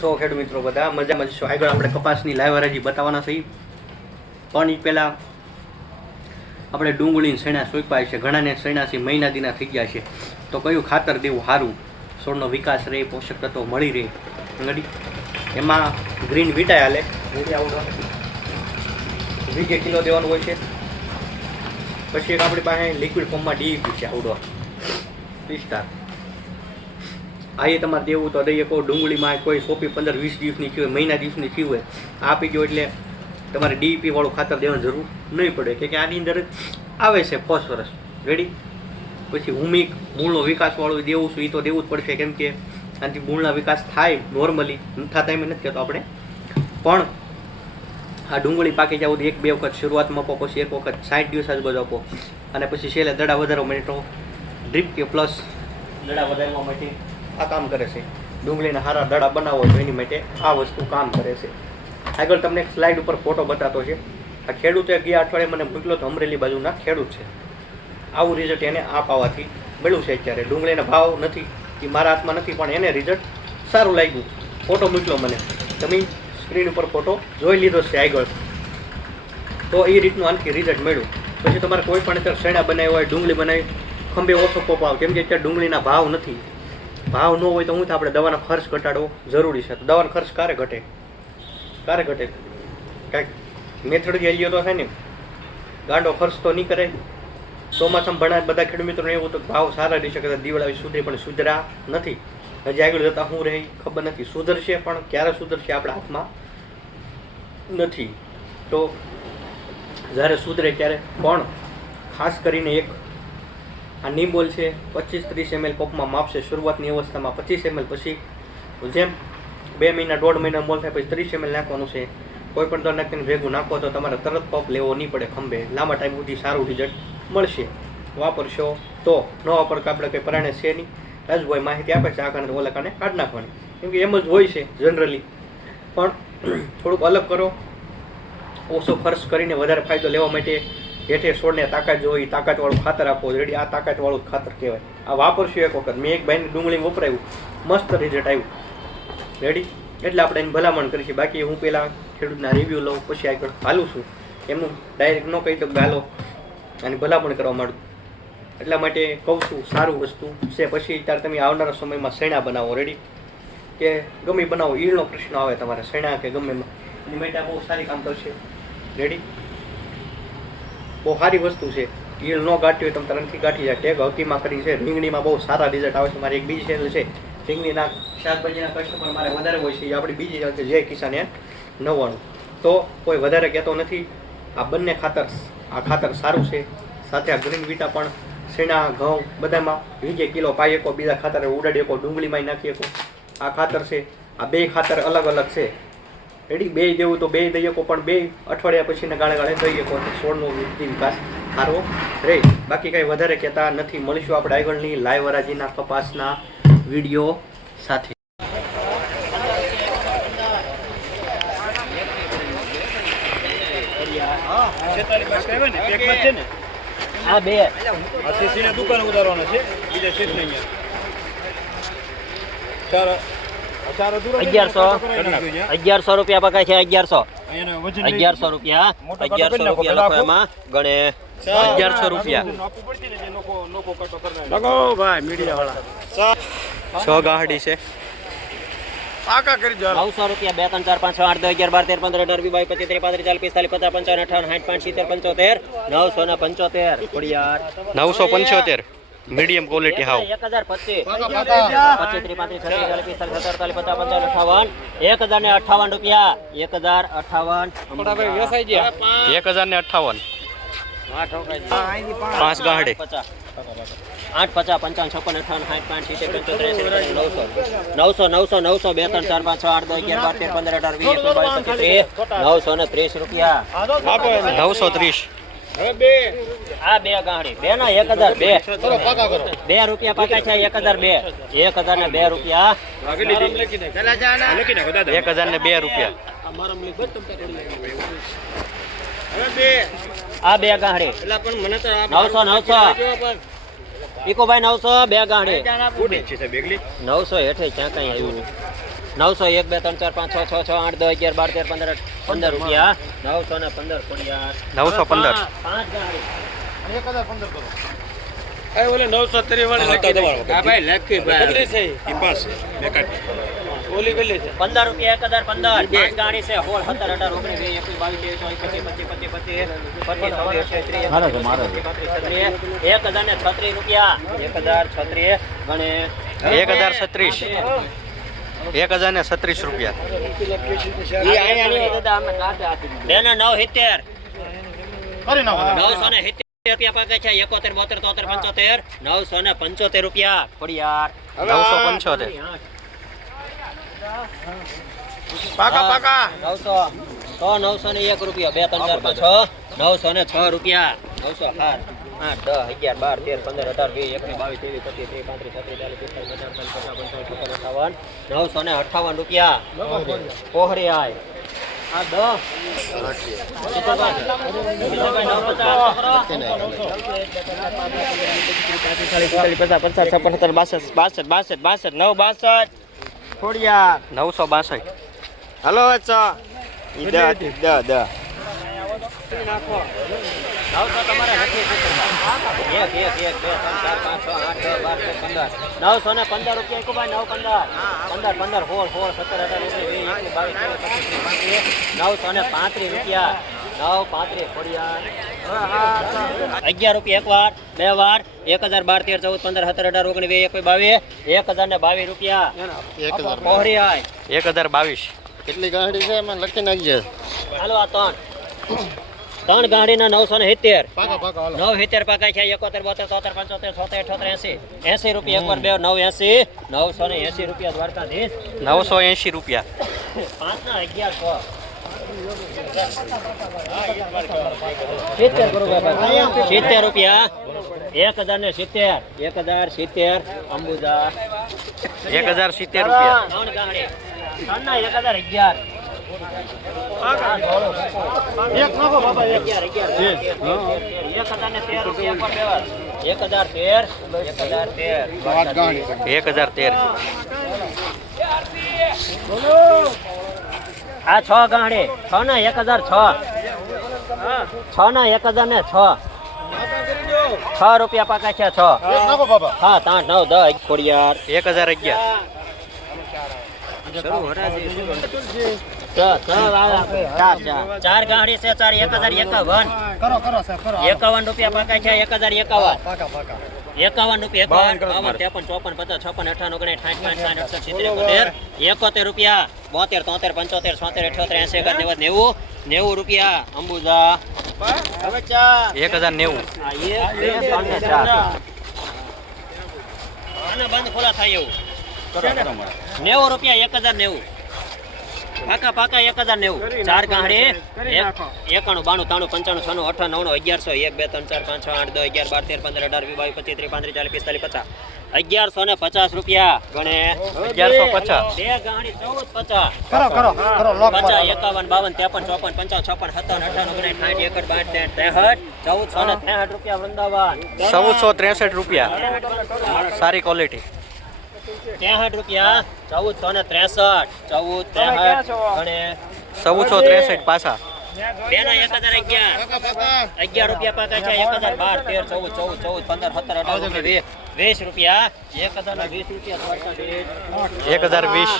સો ખેડ મિત્રો, બધા મજામાં જ છો? આગળ આપણે કપાસની લાઈવ હરાજી બતાવવાના છીએ. પણ એ પહેલાં આપણે ડુંગળીને શેણા સોંપાય છે, ઘણાને શેણાથી મહિના દીના થઈ ગયા છે. તો કયું ખાતર દેવું સારું? છોડનો વિકાસ રહે, પોષક તત્વો મળી રહે. ગડી એમાં ગ્રીન વિટાય હાલે. વીજે કિલો દેવાનું હોય છે. પછી એક આપણી પાસે લિક્વિડ ફોર્મમાં ડીઈપી છે, આવડો. પિસ્તા આ એ તમારે દેવું તો દઈએ. કહો ડુંગળીમાં કોઈ સોંપી પંદર વીસ દિવસની થયું હોય, મહિના દિવસની થયું હોય આપી દો એટલે તમારે ડીપી વાળું ખાતર દેવાની જરૂર નહીં પડે. કે આની અંદર આવે છે ફોસ્ફરસ. રેડી પછી હુમિક, મૂળનો વિકાસવાળું દેવું છું એ તો દેવું જ પડશે. કેમ કે આનાથી મૂળના વિકાસ થાય નોર્મલી થતા એમ નથી કહેતો આપણે. પણ આ ડુંગળી પાકી જાવ એક બે વખત શરૂઆતમાં આપો, પછી એક વખત સાઠ દિવસ આજુબાજુ આપો. અને પછી છેલ્લે દડા વધારવા માટે ડ્રીપ કે પ્લસ દડા વધારવા માટે આ કામ કરે છે. ડુંગળીના હારા દડા બનાવો તો એની માટે આ વસ્તુ કામ કરે છે. આગળ તમને એક સ્લાઇડ ઉપર ફોટો બતાતો છે. આ ખેડૂતે ગયા અઠવાડિયે મને પૂછલો તો અમરેલી બાજુના ખેડૂત છે. આવું રિઝલ્ટ એને આ પાવાથી મળ્યું છે અત્યારે. ડુંગળીના ભાવ નથી, એ મારા હાથમાં નથી, પણ એને રિઝલ્ટ સારું લાગ્યું. ફોટો મોકલ્યો મને. તમે સ્ક્રીન ઉપર ફોટો જોઈ લીધો છે આગળ. તો એ રીતનું આનથી રિઝલ્ટ મળ્યું. પછી તમારે કોઈ પણ અત્યારે શેણા બનાવ્યા હોય, ડુંગળી બનાવી, ખંભે ઓછો પોપાવ કેમ કે અત્યારે ડુંગળીના ભાવ નથી. ભાવ ન હોય તો હું તો આપણે દવાનો ખર્ચ ઘટાડવો જરૂરી છે. તો દવાનો ખર્ચ ક્યારે ઘટે? ક્યારે ઘટે? કાંઈક મેથડ ગયો તો થાય ને? ગાંડો ખર્ચ તો નહીં કરે. ચોમાસામાં ભણા બધા ખેડૂત મિત્રોને એવું તો ભાવ સારા રહી શકે દીવડાવી સુધરે પણ સુધરા નથી. હજી આગળ જતાં શું રહી ખબર નથી. સુધરશે પણ ક્યારે સુધરશે આપણા હાથમાં નથી. તો જ્યારે સુધરે ત્યારે પણ ખાસ કરીને એક આ નિમ્બોલ છે. પચીસ ત્રીસ એમએલ પંપમાં માપશે. શરૂઆતની અવસ્થામાં પચીસ એમએલ પછી જેમ બે મહિના, દોઢ મહિના મોલ થાય પછી ત્રીસ એમએલ નાખવાનું છે. કોઈ પણ નાખીને ભેગું નાખો તો તમારે તરત પંપ લેવો નહીં પડે ખંભે. લાંબા ટાઈમ સુધી સારું રિઝલ્ટ મળશે. વાપરશો તો. ન વાપર આપણે કંઈ પરાણે છે નહીં. રાજભાઈ માહિતી આપે છે આ કારણે ઓલા કારણે કાઢ નાખવાની. કેમ કે એમ જ હોય છે જનરલી પણ થોડુંક અલગ કરો. ઓછો ખર્ચ કરીને વધારે ફાયદો લેવા માટે હેઠે છોડને તાકાત જોઈએ તાકાતવાળું ખાતર આપો રેડી આ તાકાતવાળું ખાતર કહેવાય. આ વાપરશું એક વખત. મેં એક ભાઈને ડુંગળી વપરાયું. મસ્ત રિઝલ્ટ આવ્યું. રેડી એટલે આપણે એની ભલામણ કરીશું. બાકી હું પહેલાં ખેડૂતના રિવ્યૂ લઉં, પછી આગળ હાલું છું. એમનું ડાયરેક્ટ ન કહી તો ગાલો અને ભલામણ કરવા માંડું. એટલા માટે કહું છું, સારું વસ્તુ છે. પછી ત્યારે તમે આવનારા સમયમાં શેણા બનાવો. રેડી કે ગમે બનાવો. ઈળનો પ્રશ્ન આવે તમારે શેણા કે ગમે એમાં. માટે બહુ સારી કામ કરશે. રેડી બહુ સારી વસ્તુ છે. ઈલ ન ગાંઠી હોય તમે તરણથી ગાંઠી જાય. ટેગ હવતીમાં કરી છે. રીંગણીમાં બહુ સારા રિઝલ્ટ આવે છે. મારી એક બીજી ચેનલ છે. રીંગણીના શાકભાજીના કસ્ટમર મારે વધારે હોય છે. એ આપણી બીજી ચેનલ છે. જય કિસાન એન નવ્વાણું. તો કોઈ વધારે કહેતો નથી. આ બંને ખાતર આ ખાતર સારું છે. સાથે આ ગ્રીન વિટા પણ શેણા ઘઉં બધામાં વીજે કિલો પાઈ એકો બીજા ખાતર ઉડાડી એકો ડુંગળીમાં નાખી એકો આ ખાતર છે. આ બે ખાતર અલગ અલગ છે. રેડી બે દેવું તો બે દઈ શકો પણ બે અઠવાડિયા પછીના ગાળે ગાળે દઈ શકો. છોડનો વૃદ્ધિ વિકાસ સારો રહે બાકી કાંઈ વધારે કહેતા નથી. મળીશું આપણે આગળની લાઈવ વરાજીના કપાસના વીડિયો સાથે. આ બે. દુકાન ઉતારવાનો છે. બીજા ને, અગિયારસો. અગિયારસો રૂપિયા પકાય છે અગિયારસો. અગિયારસો રૂપિયા. અગિયારસો રૂપિયા લખો એમાં ગણે અગિયારસો રૂપિયા. છ ગાહડી છે. પાકા કરી દો નવસો રૂપિયા બે ત્રણ ચાર પાંચ છ આઠ દસ અગિયાર બાર તેર પંદર અઢાર વીસ બાવીસ પચીસ ત્રીસ પાંત્રીસ ચાલીસ પિસ્તાલીસ પચાસ પંચાવન અઠાવન સાઠ પાંચ સિત્તેર પંચોતેર નવસો ને પંચોતેર. નવસો પંચોતેર. મીડિયમ ક્વોલિટી હાવ. એક હજાર પચીસ. પચીસ ત્રીસ પાંત્રીસ છત્રીસ ચાલીસ પિસ્તાલીસ સત્તર અડતાલીસ પચાસ પંચાવન અઠાવન. એક હજાર ને અઠાવન રૂપિયા. એક હજાર અઠાવન. એક હજાર ને અઠાવન. પાંચ ગાહડી પચાસ. આઠ પચાસ પંચાવન છપ્પન અઠાવન સાઠ પાંચ સિત્તેર પંચોતેર નવસો નવસો નવસો નવસો બે ત્રણ ચાર પાંચ છ આઠ દસ અગિયાર બાર તેર પંદર અઢાર વીસ નવસો ને ત્રીસ રૂપિયા. નવસો ત્રીસ. આ બે ગાંડી. બે ના એક હજાર બે. બે રૂપિયા પાકા છે એક હજાર બે. એક હજાર ને બે રૂપિયા. એક હજાર ને બે રૂપિયા. આ બે ગાંડી. નવસો નવસો. ઈકોભાઈ નવસો બે ગાંડી. નવસો હેઠે ક્યાં કઈ આવ્યું? નવસો એક બે ત્રણ ચાર પાંચ છ છ છ આઠ દસ અગિયાર બાર તેર પંદર પંદર રૂપિયા. નવસો ને પંદર ખોડિયાર નવસો પંદર. પાંચ એ ઓલે નવસો ત્રીસ વાળી લખી દે. હા ભાઈ લખી ભાઈ. છે. ઈ પાસે ઓલી ગલી છે. પંદર રૂપિયા એક હજાર પંદર. પાંચ ગાડી છે. સોળ સત્તર અઢાર ઓગણીસ વીસ એકવીસ બાવીસ ત્રેવીસ ચોવીસ પચીસ પચીસ પચીસ પચીસ પચીસ છવ્વીસ ત્રીસ ત્રીસ છત્રીસ એક હજાર ને છત્રીસ રૂપિયા. એક હજાર છત્રીસ. ગણે. એક હજાર છત્રીસ. એક હજાર ને છત્રીસ રૂપિયા. નવ સિત્તેર નવસો ને સિત્તેર રૂપિયા પાકે છે. એકોતેર બોતેર તોતેર પંચોતેર. નવસો ને પંચોતેર રૂપિયા. ખોડિયાર નવસો પંચોતેર. પાકા પાકા. નવસો. સો નવસો ને એક રૂપિયા. બે ત્રણ ચાર પાંચ છ. નવસો ને છ રૂપિયા. નવસો સાત આઠ દસ અગિયાર બાર તેર પંદર અઢાર વીસ એકવીસ બાવીસ ત્રેવીસ પચીસ ત્રીસ પાંત્રીસ છત્રીસ ચાલીસ પિસ્તાલીસ પચાસ સાઠ પંચાવન છપ્પન અઠાવન નવસો ને અઠાવન રૂપિયા પોહરી આય આ પચાસ. નવસો બાસઠ હલો અચ્છા દ દા નવસો તમારે નથી. એક એક એક બે ત્રણ ચાર પાંચ છ આઠ દસ બાર તેર પંદર. નવસો ને પંદર રૂપિયા એકું ભાઈ નવ પંદર. પંદર પંદર સોળ સોળ સત્તર અઢાર ઓગણીસ વીસ એકવીસ બાવીસ ત્રેવીસ પાંત્રીસ નવસો ને પાંત્રીસ રૂપિયા. નવ પાંત્રીસ ખોડિયાર. અગિયાર રૂપિયા એક વાર બે વાર. એક હજાર બાર તેર ચૌદ પંદર સત્તર અઢાર ઓગણીસ વીસ એકવીસ બાવીસ. એક હજાર ને બાવીસ રૂપિયા. પહોરી આય એક હજાર બાવીસ. કેટલી ગાડી છે? એમાં લખી નાખજે. હાલો આ ત્રણ. ત્રણ ગાડીના નવસો ને સિત્તેર. પાકા પાકા હાલો. નવ સિત્તેર પાકા છે એકોતેર બોતેર તોતેર પંચોતેર છોતેર અઠોતેર એસી. એસી રૂપિયા એકવાર બે નવ એસી. નવસો ને એસી રૂપિયા દ્વારકાધીશ. નવસો એંશી રૂપિયા. પાંચ ના અગિયાર સો. સિત્તેર બરોબર સિત્તેર રૂપિયા. એક હજાર ને સિત્તેર. એક હજાર સિત્તેર. અંબુજા. એક હજાર સિત્તેર રૂપિયા. ત્રણ ગાડી. ત્રણ ના એક હજાર અગિયાર. એક નાખો બાબા અગિયાર અગિયાર એક હજાર ને તેર રૂપિયા પર વ્યવહાર એક હજાર તેર એક હજાર તેર એક હજાર તેર આ છ ગાડી છ ના એક હજાર છ છ ના એક હજાર ને છ છ રૂપિયા પાકા છે છ નાખો બાબા હા પાંચ નવ દસ ખોડિયાર એક હજાર અગિયાર ચાર છે એક હજાર એકાવન. કરો કરો કરો એકાવન રૂપિયા પાકા છે એક હજાર એકાવન પાકા પાકા એકાવન રૂપિયા એકાવન બાવન ત્રેપન ચોપન પચાસ છપ્પન અઠાવન ઓગણીસ સાઠ પાંચ સાઠ અડસઠ સિત્તેર એકોતેર એકોતેર રૂપિયા બોતેર તોતેર પંચોતેર છોતેર અઠ્યોતેર એસી એકાદ નેવું નેવું. નેવું રૂપિયા અંબુજા. એક હજાર નેવું. બંધ ખોલા થાય એવું. નેવું રૂપિયા એક હજાર નેવું. પાકા પાકા એક હજાર નેવું ચાર એક- એકાણું બાણું તાણું પંચાણું છનું અઠાણું નવ્વાણું અગિયારસો એક બે ત્રણ ચાર પાંચ છ આઠ દસ અગિયાર બાર તેર પંદર અઢાર વીસ બાવીસ પચીસ ત્રીસ પાંત્રીસ ચાલીસ પિસ્તાલીસ પચાસ. અગિયારસો ને પચાસ રૂપિયા ગણે. અગિયારસો પચાસ. બે ગાણી ચૌદ પચાસ. કરો કરો કરો લોક પચાસ એકાવન બાવન ત્રેપન ચોપન પંચાવન છપ્પન સત્તાવન અઠાવન ઓગણીસ સાઠ એકસઠ બાઠ ત્રણ ત્રેસઠ ચૌદસો ને ત્રેસઠ રૂપિયા વૃંદાવન. ચૌદસો ત્રેસઠ રૂપિયા. સારી ક્વોલિટી. ત્રેસઠ રૂપિયા. ચૌદસો ને ત્રેસઠ. ચૌદ ત્રેસઠ. અને ચૌદસો ત્રેસઠ પાછા. બેના એક હજાર અગિયાર. અગિયાર રૂપિયા પાકા છે એક હજાર બાર તેર ચૌદ ચૌદ ચૌદ પંદર સત્તર અઢાર વીસ. વીસ રૂપિયા. એક હજાર વીસ રૂપિયા એક હજાર વીસ.